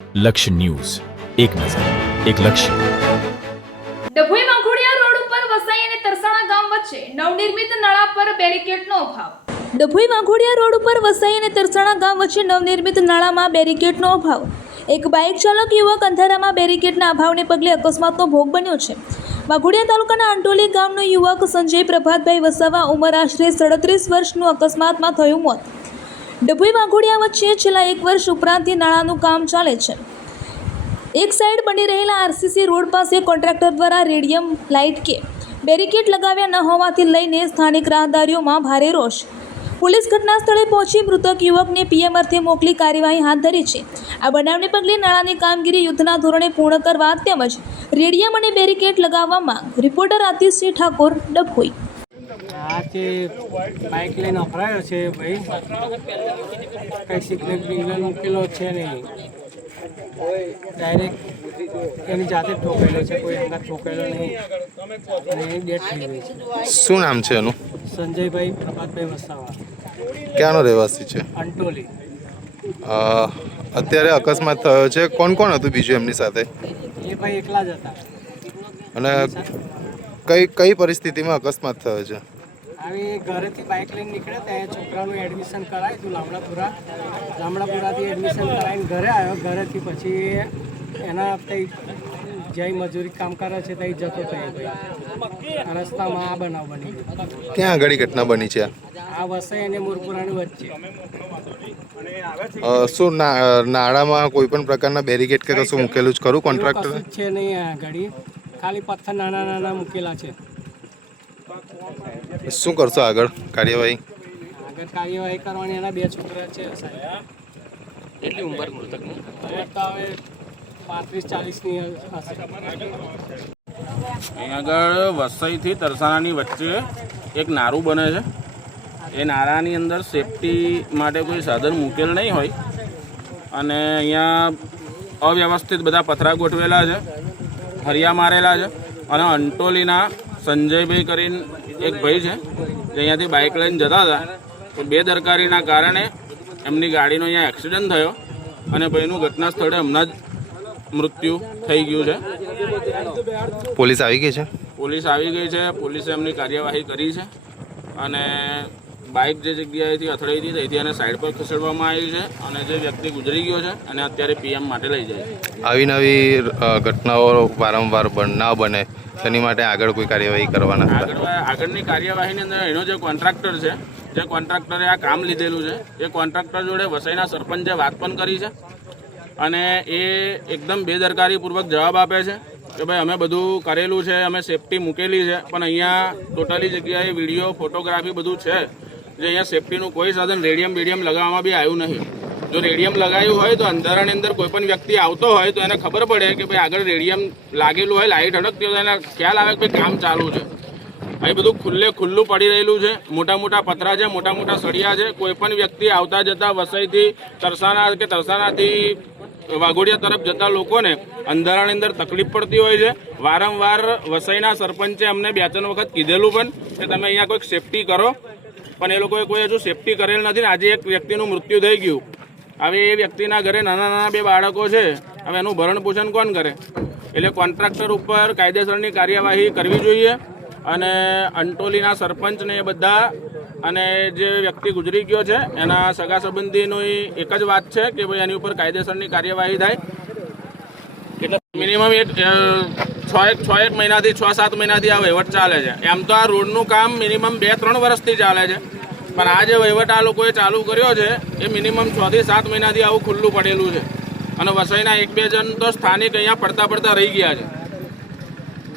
લક્ષ્ય ન્યૂઝ, એક નજર, એક લક્ષ્ય. ડભોઈ વાઘોડિયા રોડ ઉપર વસાઈ અને તરસાણા ગામ વચ્ચે નવનિર્મિત નાળા પર બેરિકેડનો અભાવ. ડભોઈ વાઘોડિયા રોડ ઉપર વસાઈ અને તરસાણા ગામ વચ્ચે નવનિર્મિત નાળામાં બેરિકેડનો અભાવ. એક બાઇક ચાલક યુવક અંધારામાં બેરિકેડના અભાવને પગલે અકસ્માતનો ભોગ બન્યો છે. વાઘોડિયા તાલુકાના અંટોલી ગામનો યુવક સંજય પ્રભાતભાઈ વસાવા ઉંમર આશરે 37 વર્ષનું અકસ્માતમાં થયું મોત. ડભોઈ વાઘોડિયા વચ્ચે છેલ્લા 1 વર્ષ ઉપરાંતથી નાળાનું કામ ચાલે છે. એક સાઈડ બની રહેલા આરસીસી રોડ પાસે કોન્ટ્રાક્ટર દ્વારા રેડિયમ લાઇટ કે બેરિકેડ લગાવ્યા ન હોવાથી લઈને સ્થાનિક રાહદારીઓમાં ભારે રોષ. પોલીસ ઘટના સ્થળે પહોંચી મૃતક યુવકને પીએમ અર્થે મોકલી કાર્યવાહી હાથ ધરી છે. આ બનાવને પગલે નાળાની કામગીરી યુદ્ધના ધોરણે પૂર્ણ કરવા તેમજ રેડિયમ અને બેરિકેડ લગાવવા માંગ. રિપોર્ટર આતિશસિંહ ઠાકોર, ડભોઈ. આ જે બાઇક લઈને અફરાયો છે ભાઈ, કંઈ સિગ્નલ મૂકેલો છે નહીં, ડાયરેક્ટ એની જાતે જ ઠોકાયેલો છે, કોઈ અંગાત ઠોકાયેલો નહીં અને એની ડેથ થઈ ગઈ છે. શું નામ છે એનું? સંજયભાઈ પ્રભાતભાઈ વસાવા, ક્યાંનો રહેવાસી છે? અંટોલી. અત્યારે અકસ્માત થયો છે, કોણ કોણ હતું બીજું એમની સાથે? એ ભાઈ એકલા જ હતા. અને કઈ પરિસ્થિતિમાં અકસ્માત થયો છે? આવી ઘરેથી બાઇક લઈને નીકળ્યા ત્યાં છોકરાનું એડમિશન કરાવ્યું હતું લામડાપુરાથી એડમિશન કરાવીને ઘરે આવ્યો. ઘરેથી પછી એના કંઈ જ્યાં મજૂરી કામ કરે છે ત્યાં જતો થયો ભાઈ. રસ્તામાં આ બનાવ બની ગયો. ક્યાં આગળ ઘટના બની છે? આ વસાઈ અને મોરપુરાની વચ્ચે. શું નાળામાં કોઈ પણ પ્રકારના બેરિકેડ કે કશું મૂકેલું જ ખરું કોન્ટ્રાક્ટર? કશું જ છે નહીં આ ઘડી, ખાલી પથ્થર નાના નાના મૂકેલા છે. શું કરશો આગળ કાર્યવાહી? આગળ કાર્યવાહી કરવાની. એના 2 છોકરા છે. કેટલી ઉંમર મૃતકની? હવે 35-40ની હશે. અહીં આગળ વસઈથી તરસાણાની વચ્ચે એક નારું બને છે. એ નારાની અંદર સેફટી માટે કોઈ સાધન મૂકેલ નહીં હોય અને અહીંયા અવ્યવસ્થિત બધા પથરા ગોઠવેલા છે, હરિયા મારેલા છે. અને અંટોલીના સંજયભાઈ કરીને એક ભાઈ છે જે અહીંયાથી બાઇક લઈને જતા હતા, તો બેદરકારીના કારણે એમની ગાડીનો અહીંયા એક્સિડન્ટ થયો અને ભાઈનું ઘટના સ્થળે હમણાં જ મૃત્યુ થઈ ગયું છે. પોલીસ આવી ગઈ છે? પોલીસ આવી ગઈ છે. પોલીસે એમની કાર્યવાહી કરી છે અને બાઇક જે જગ્યાએથી અથડાઈ હતી ત્યાંથી એને સાઈડ પર ખસેડવામાં આવી છે અને જે વ્યક્તિ ગુજરી ગયો છે અને અત્યારે પીએમ માટે લઈ જાય છે. આવી નવી ઘટનાઓ વારંવાર ના બને તેની માટે આગળ કોઈ કાર્યવાહી કરવાના? આગળની કાર્યવાહીની અંદર એનો જે કોન્ટ્રાક્ટર છે, જે કોન્ટ્રાક્ટરે આ કામ લીધેલું છે, એ કોન્ટ્રાક્ટર જોડે વસઈના સરપંચે વાત પણ કરી છે અને એ એકદમ બેદરકારીપૂર્વક જવાબ આપે છે કે ભાઈ અમે બધું કરેલું છે, અમે સેફટી મૂકેલી છે, પણ અહીંયા ટોટલી જગ્યાએ વિડીયો ફોટોગ્રાફી બધું છે જે અહીંયા સેફટીનું કોઈ સાધન રેડિયમ લગાવવામાં બી આવ્યું નહીં. જો રેડિયમ લગાવ્યું હોય તો અંધારાની અંદર કોઈ પણ વ્યક્તિ આવતો હોય તો એને ખબર પડે કે ભાઈ આગળ રેડિયમ લાગેલું હોય, લાઇટ અડકતી હોય, એને ખ્યાલ આવે કે ભાઈ કામ ચાલુ છે. અહીં બધું ખુલ્લું પડી રહેલું છે, મોટા પતરા છે, મોટા સળિયા છે. કોઈ પણ વ્યક્તિ આવતા જતા વસઈથી તરસાણા કે તરસાણાથી વાઘોડિયા તરફ જતા લોકોને અંધારાની અંદર તકલીફ પડતી હોય છે. વારંવાર વસઈના સરપંચે અમને 2-3 વખત કીધેલું પણ કે તમે અહીંયા કોઈક સેફટી કરો, પણ એ લોકોએ કોઈ હજુ સેફટી કરેલ નથી. આજે એક વ્યક્તિનું મૃત્યુ થઈ ગયું. હવે એ વ્યક્તિના ઘરે નાના 2 બાળકો છે. હવે એનું ભરણ પોષણ કોણ કરે? એટલે કોન્ટ્રાક્ટર ઉપર કાયદેસરની કાર્યવાહી કરવી જોઈએ અને અંટોલીના સરપંચને એ બધા અને જે વ્યક્તિ ગુજરી ગયો છે એના સગા સંબંધીની એક જ વાત છે કે ભાઈ એની ઉપર કાયદેસરની કાર્યવાહી થાય. એટલે મિનિમમ 6 મહિનાથી 6-7 મહિનાથી આ વહીવટ ચાલે છે. એમ તો આ રોડનું કામ મિનિમમ 2-3 વર્ષથી ચાલે છે, પણ આ જે વહીવટ આ લોકોએ ચાલુ કર્યો છે એ મિનિમમ 6-7 મહિનાથી આવું ખુલ્લું પડેલું છે અને વસઈના 1-2 જણ તો સ્થાનિક અહીંયા પડતા રહી ગયા છે.